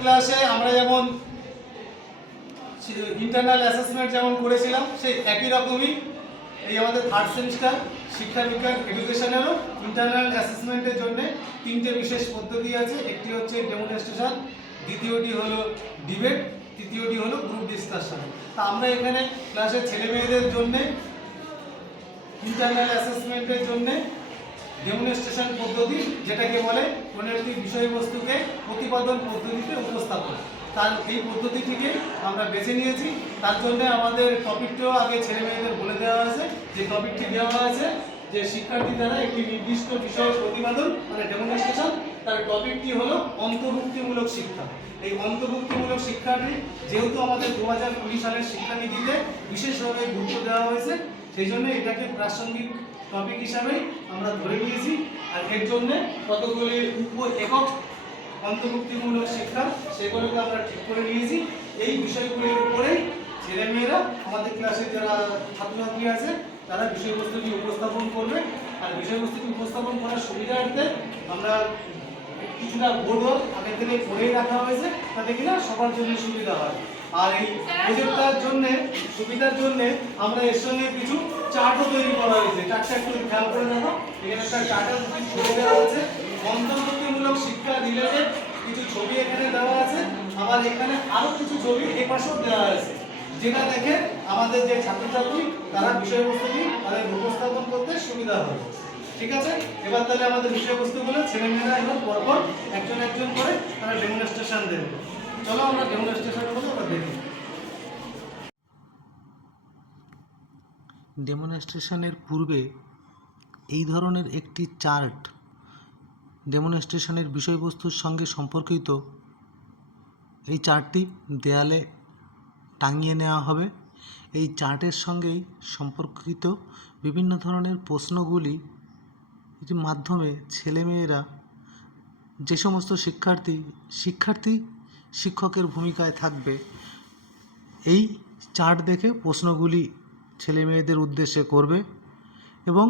ক্লাসে আমরা যেমন ইন্টারনাল অ্যাসেসমেন্ট যেমন করেছিলাম সেই একই রকমই এই আমাদের থার্ড সেমিস্টার শিক্ষা বিজ্ঞান এডুকেশনেরও ইন্টারনাল অ্যাসেসমেন্টের জন্য তিনটে বিশেষ পদ্ধতি আছে। একটি হচ্ছে ডেমনস্ট্রেশন, দ্বিতীয়টি হলো ডিবেট, তৃতীয়টি হলো গ্রুপ ডিসকাশন। তা আমরা এখানে ক্লাসের ছেলে মেয়েদের জন্য ইন্টারনাল অ্যাসেসমেন্টের জন্য ডেমনস্ট্রেশন পদ্ধতি, যেটাকে বলে কোনো একটি বিষয়বস্তুকে প্রতিপাদন পদ্ধতিতে উপস্থাপন, তার এই পদ্ধতিটিকে আমরা বেছে নিয়েছি। তার জন্য আমাদের টপিকটিও আগে ছেলে মেয়েদের বলে দেওয়া হয়েছে। যে টপিকটি দেওয়া হয়েছে যে শিক্ষার্থী দ্বারা একটি নির্দিষ্ট বিষয়ের প্রতিপাদন মানে ডেমনস্ট্রেশন, তার টপিকটি হলো অন্তর্ভুক্তিমূলক শিক্ষা। এই অন্তর্ভুক্তিমূলক শিক্ষাটি যেহেতু আমাদের 2020 সালের শিক্ষানীতিতে বিশেষভাবে গুরুত্ব দেওয়া হয়েছে, সেই জন্য এটাকে প্রাসঙ্গিক টপিক হিসাবে আমরা ধরে নিয়েছি। আর এর জন্য কতগুলি একক অন্তর্ভুক্তিমূলক শিক্ষা সেগুলোকে আমরা ঠিক করে নিয়েছি। এই বিষয়গুলির উপরেই ছেলেমেয়েরা আমাদের ক্লাসে যারা ছাত্রছাত্রী আছে তারা বিষয়বস্তুটি উপস্থাপন করবে। আর বিষয়বস্তুটি উপস্থাপন করার সুবিধার্থে আমরা কিছুটা বোর্ডও আগে থেকে করেই রাখা হয়েছে, তাতে কিনা সবার জন্য সুবিধা হয়। আর এই প্রজেক্টটার জন্য সুবিধার জন্য আমরা এর সঙ্গে কিছু চার্টও তৈরি করা হয়েছে। চার্টটা একটু খেয়াল করে দেখো, এখানে একটা চার্টের ছবি দেওয়া আছে। অন্তর্ভুক্তিমূলক শিক্ষা রিলেটেড কিছু ছবি এখানে দেওয়া আছে, আবার এখানে আরো কিছু ছবি এই পাশেও দেওয়া আছে, যেটা দেখে আমাদের যে ছাত্রছাত্রী তারা বিষয়বস্তুটি তাদের উপস্থাপন করতে সুবিধা হবে। ঠিক আছে, এবার তাহলে আমাদের বিষয়বস্তুগুলো ছেলেমেয়েরা এবার পরপর একজন একজন করে তারা ডেমনস্ট্রেশন দেবে। চলো আমরা ডেমনস্ট্রেশনগুলো আবার দেখি। ডেমনস্ট্রেশনের পূর্বে এই ধরনের একটি চার্ট ডেমনস্ট্রেশনের বিষয়বস্তুর সঙ্গে সম্পর্কিত এই চার্টটি দেয়ালে টাঙিয়ে নেওয়া হবে। এই চার্টের সঙ্গেই সম্পর্কিত বিভিন্ন ধরনের প্রশ্নগুলি মাধ্যমে ছেলেমেয়েরা যে সমস্ত শিক্ষার্থী শিক্ষকের ভূমিকায় থাকবে, এই চার্ট দেখে প্রশ্নগুলি ছেলেমেয়েদের উদ্দেশ্যে করবে এবং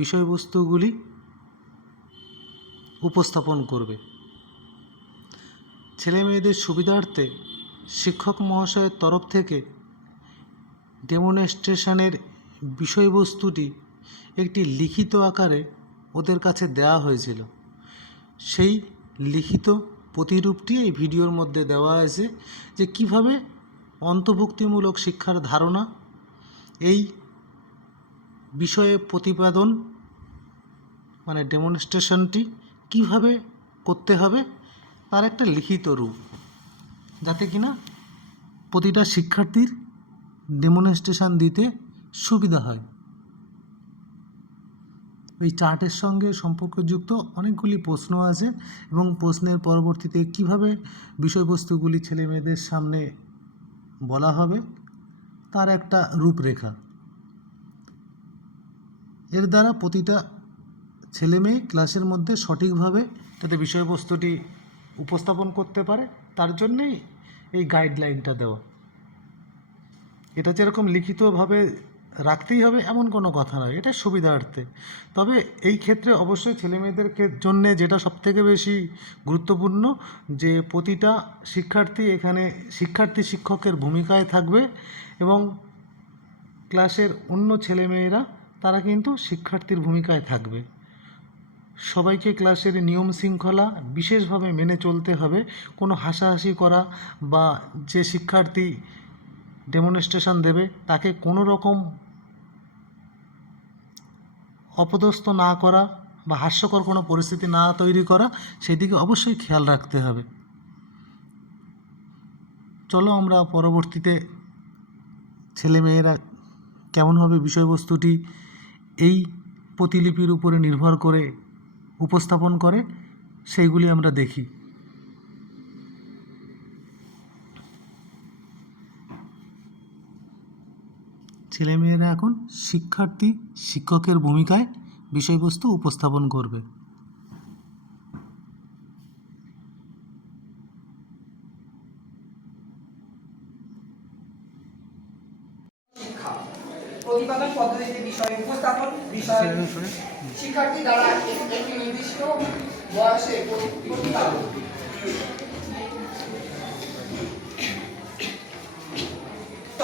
বিষয়বস্তুগুলি উপস্থাপন করবে। ছেলেমেয়েদের সুবিধার্থে শিক্ষক মহাশয়ের তরফ থেকে ডেমনস্ট্রেশনের বিষয়বস্তুটি একটি লিখিত আকারে ওদের কাছে দেওয়া হয়েছিল। সেই লিখিত প্রতিরূপটি এই ভিডিওর মধ্যে দেওয়া আছে, যে কিভাবে অন্তর্ভুক্তিমূলক শিক্ষার ধারণা এই বিষয়ে প্রতিপাদন মানে ডেমনস্ট্রেশনটি কিভাবে করতে হবে তার একটা লিখিত রূপ, যাতে কিনা প্রতিটা শিক্ষার্থীর ডেমনস্ট্রেশন দিতে সুবিধা হয়। এই চার্টের সঙ্গে সম্পর্কযুক্ত অনেকগুলি প্রশ্ন আছে এবং প্রশ্নের পরবর্তীতে কিভাবে বিষয়বস্তুগুলি ছেলেমেয়েদের সামনে বলা হবে তার একটা রূপরেখা। এর দ্বারা প্রতিটা ছেলেমেয়ে ক্লাসের মধ্যে সঠিকভাবে যাতে বিষয়বস্তুটি উপস্থাপন করতে পারে, তার জন্যেই এই গাইডলাইনটা দেওয়া। এটা যেরকম লিখিতভাবে রাখতেই হবে এমন কোনো কথা নয়, এটা সুবিধার্থে। তবে এই ক্ষেত্রে অবশ্যই ছেলেমেয়েদের জন্যে যেটা সবথেকে বেশি গুরুত্বপূর্ণ, যে প্রতিটা শিক্ষার্থী এখানে শিক্ষকের ভূমিকায় থাকবে এবং ক্লাসের অন্য ছেলেমেয়েরা তারা কিন্তু শিক্ষার্থীর ভূমিকায় থাকবে। সবাইকে ক্লাসের নিয়ম শৃঙ্খলা বিশেষভাবে মেনে চলতে হবে। কোনো হাসাহাসি করা বা যে শিক্ষার্থী ডেমনস্ট্রেশন দেবে তাকে কোনো রকম অপদস্থ না করা বা হাস্যকর কোনো পরিস্থিতি না তৈরি করা, সেদিকে অবশ্যই খেয়াল রাখতে হবে। চলো আমরা পরবর্তীতে ছেলেমেয়েরা কেমনভাবে বিষয়বস্তুটি এই প্রতিলিপির উপরে নির্ভর করে উপস্থাপন করে সেইগুলি আমরা দেখি। ছেলেমেয়েরা এখন শিক্ষকের ভূমিকায় বিষয়বস্তু উপস্থাপন করবে। প্রতিপাদন পদ্ধতিতে বিষয় উপস্থাপন, বিষয় শিক্ষার্থী দ্বারা একটি নির্দিষ্ট বয়সে প্রতিপাদন।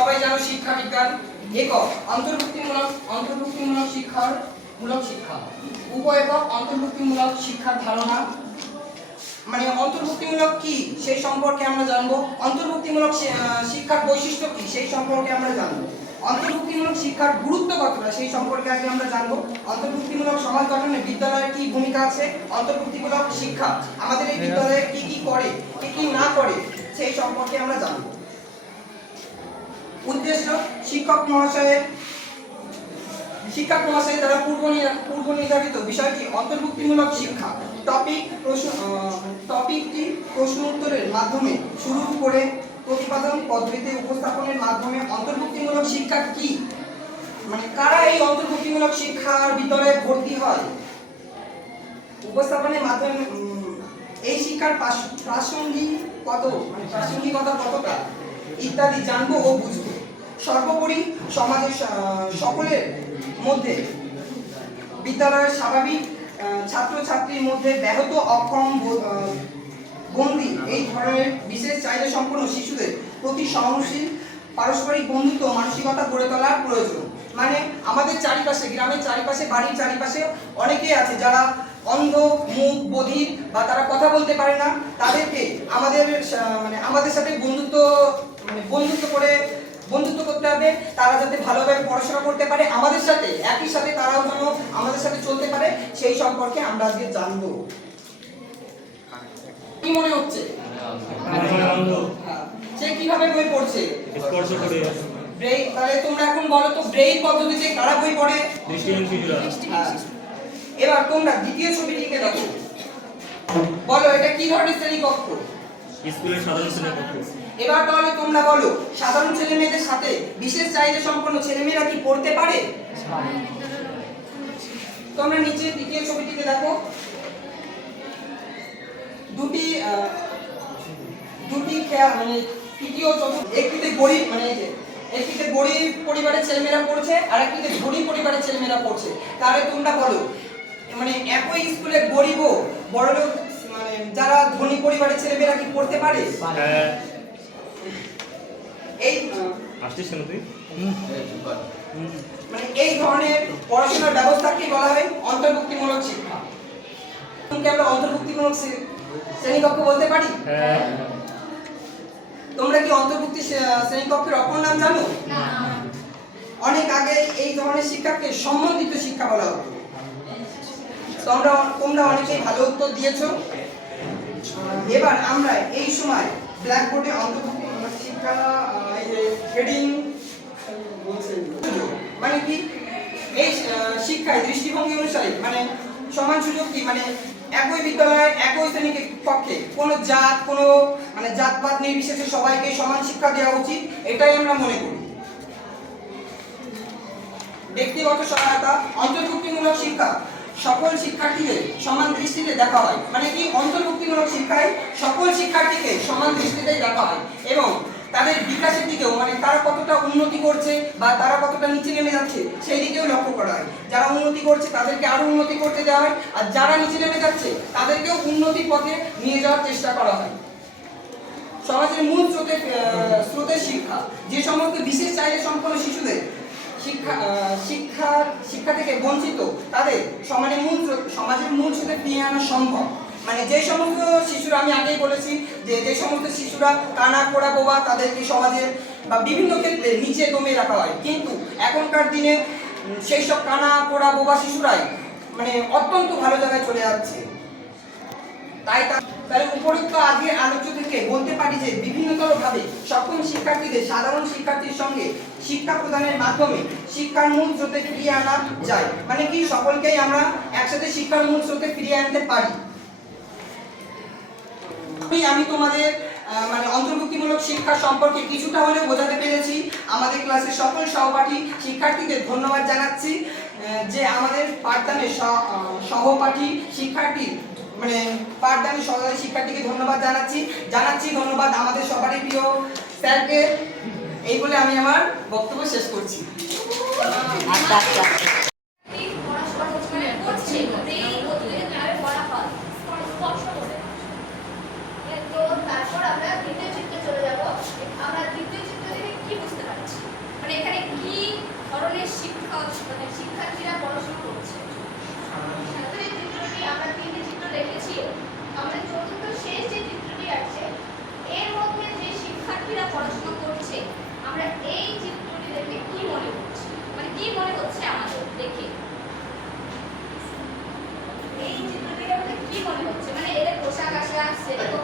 সবাই জানো শিক্ষা বিজ্ঞান। একক অন্তর্ভুক্তিমূলক শিক্ষা। উপ-একক অন্তর্ভুক্তিমূলক শিক্ষার ধারণা, মানে অন্তর্ভুক্তিমূলক কি সেই সম্পর্কে আমরা জানবো। অন্তর্ভুক্তিমূলক শিক্ষার বৈশিষ্ট্য কি সেই সম্পর্কে আমরা জানবো। অন্তর্ভুক্তিমূলক শিক্ষার গুরুত্ব কতটা সেই সম্পর্কে আজকে আমরা জানবো। অন্তর্ভুক্তিমূলক সমাজ গঠনে বিদ্যালয়ের কি ভূমিকা আছে। অন্তর্ভুক্তিমূলক শিক্ষা আমাদের এই বিদ্যালয়ে কি কি করে, কি কি না করে সেই সম্পর্কে আমরা জানবো। উদ্দেশ্য শিক্ষক মহাশয়ের দ্বারা পূর্ব নির্ধারিত বিষয়টি অন্তর্ভুক্তিমূলক শিক্ষা। টপিকটি প্রশ্ন উত্তরের মাধ্যমে শুরু করে প্রতিপাদন পদ্ধতিতে উপস্থাপনের মাধ্যমে। অন্তর্ভুক্তিমূলক শিক্ষা কি, মানে কারা এই অন্তর্ভুক্তিমূলক শিক্ষার বিদ্যালয়ে ভর্তি হয়। উপস্থাপনের মাধ্যমে এই শিক্ষার প্রাসঙ্গিকতা কতটা ইত্যাদি জানবো ও বুঝবো। সর্বোপরি সমাজের সকলের মধ্যে বিদ্যালয়ের স্বাভাবিক ছাত্রছাত্রীর মধ্যে ব্যাহত অক্ষম বন্দী এই ধরনের বিশেষ চাহিদা সম্পন্ন শিশুদের প্রতি সহনশীল পারস্পরিক বন্ধুত্ব মানসিকতা গড়ে তোলার প্রয়োজন। মানে আমাদের চারিপাশে, গ্রামের চারিপাশে, বাড়ির চারিপাশে অনেকেই আছে যারা অন্ধ, মুখ বধির বা তারা কথা বলতে পারে না। তাদেরকে আমাদের সাথে বন্ধুত্ব করতে হবে। তারা যাতে ভালোভাবে পড়াশোনা করতে পারে আমাদের সাথে, একই সাথে তারাও যেন আমাদের সাথে চলতে পারে সেই সম্পর্কে আমরা আজকে জানবো। কি মনে হচ্ছে? সে কিভাবে বই পড়ছে? তাহলে তোমরা এখন বলো তো, ব্রেইল পদ্ধতিতে কারা বই পড়ে? এবার তোমরা দ্বিতীয় ছবিটিকে দেখো, বলো এটা কি ধরনের শ্রেণীকক্ষ? স্কুলের সাধারণ শ্রেণীকক্ষ। এবার তাহলে তোমরা বলো, সাধারণ ছেলেমেয়েদের সাথে বিশেষ চাহিদা সম্পন্ন ছেলেমেয়েরা কি পড়তে পারে? তোমরা নিচে দ্বিতীয় ছবিটিতে দেখো, দুটি তৃতীয় চতুর্থ, একটিতে গরিব পরিবারের ছেলেমেয়েরা পড়ছে আর একটিতে ধনী পরিবারের ছেলেমেয়েরা পড়ছে। তাহলে তোমরা বলো, মানে একই স্কুলে গরিব ও বড়লোক যারা ধনী পরিবারের ছেলেমেয়েরা কি পড়তে পারে? এই ধরনের পড়াশোনার ব্যবস্থাকে বলা হয় অন্তর্ভুক্তিমূলক শিক্ষা। আমরা অন্তর্ভুক্তিমূলক শ্রেণীকক্ষ বলতে পারি। তোমরা কি অন্তর্ভুক্তি শ্রেণীকক্ষের অপর নাম জানো? অনেক আগে এই ধরনের শিক্ষাকে সম্বন্ধিত শিক্ষা বলা হতো। তোমরা অনেকেই ভালো উত্তর দিয়েছো। এবার আমরা এই সময় ব্ল্যাকবোর্ডে অন্তর্ভুক্তিমূলক শিক্ষা হেডিং মানে কি, এই শিক্ষায় দৃষ্টিভঙ্গি অনুসারে মানে সমান সুযোগ কি, মানে একই বিদ্যালয়ে একই শ্রেণীকে পক্ষে কোনো জাতপাত নির্বিশেষে সবাইকে সমান শিক্ষা দেওয়া উচিত, এটাই আমরা মনে করি। ব্যক্তিগত সহায়তা অন্তর্ভুক্তিমূলক শিক্ষা সকল শিক্ষার্থীদের সমান দৃষ্টিতে দেখা হয়। মানে কি, অন্তর্ভুক্তিমূলক শিক্ষায় সকল শিক্ষার্থীকে সমান দৃষ্টিতে দেখা হয় এবং তাদের বিকাশের দিকেও, মানে তারা কতটা উন্নতি করছে বা তারা কতটা নিচে নেমে যাচ্ছে সেই দিকেও লক্ষ্য করা হয়। যারা উন্নতি করছে তাদেরকে আরো উন্নতি করতে দেওয়া হয়, আর যারা নিচে নেমে যাচ্ছে তাদেরকেও উন্নতির পথে নিয়ে যাওয়ার চেষ্টা করা হয়। সমাজের মূল স্রোতের শিক্ষা, যে সমস্ত বিশেষ চাহিদা সম্পন্ন শিশুদের শিক্ষা থেকে বঞ্চিত তাদের সমাজের মূল স্রোতে ফিরিয়ে আনা সম্ভব। মানে যে সমস্ত শিশুরা, আমি আগেই বলেছি যে সমস্ত শিশুরা কানা কোড়া বোবা, তাদেরকে সমাজের বা বিভিন্ন ক্ষেত্রে নিচে দমিয়ে রাখা হয়, কিন্তু এখনকার দিনে সেই সব কানা কোড়া বোবা শিশুরাই মানে অত্যন্ত ভালো জায়গায় চলে যাচ্ছে। তাহলে উপরোক্ত আজকের আলোচ্য থেকে বলতে পারি যে বিভিন্নতরভাবে সক্ষম শিক্ষার্থীদের সাধারণ শিক্ষার্থীর সঙ্গে শিক্ষা প্রদানের মাধ্যমে শিক্ষার মূল স্রোতে ফিরিয়ে আনা যায়। মানে কি, সকলকেই আমরা একসাথে শিক্ষার মূল স্রোতে ফিরিয়ে আনতে পারি। আমি তোমাদের অন্তর্ভুক্তিমূলক শিক্ষা সম্পর্কে কিছুটা হলেও বোঝাতে পেরেছি। আমাদের ক্লাসের সকল সহপাঠী শিক্ষার্থীদের ধন্যবাদ জানাচ্ছি, যে আমাদের পাঠদানের সহপাঠী শিক্ষার্থী পাঠদানের সহকারী শিক্ষার্থীকে ধন্যবাদ জানাচ্ছি ধন্যবাদ আমাদের সবারই প্রিয় স্যারকে। এই বলে আমি আমার বক্তব্য শেষ করছি। তারপর আমরা দ্বিতীয় চিত্রে চলে যাব। আমরা দ্বিতীয় চিত্র থেকে কি বুঝতে পারছি? পড়াশোনা করছে, আমরা এই চিত্রটি দেখে কি মনে হচ্ছে, মানে কি মনে হচ্ছে আমাদের দেখে, এই চিত্রটির মধ্যে কি মনে হচ্ছে, মানে এদের পোশাক আশাক সেরকম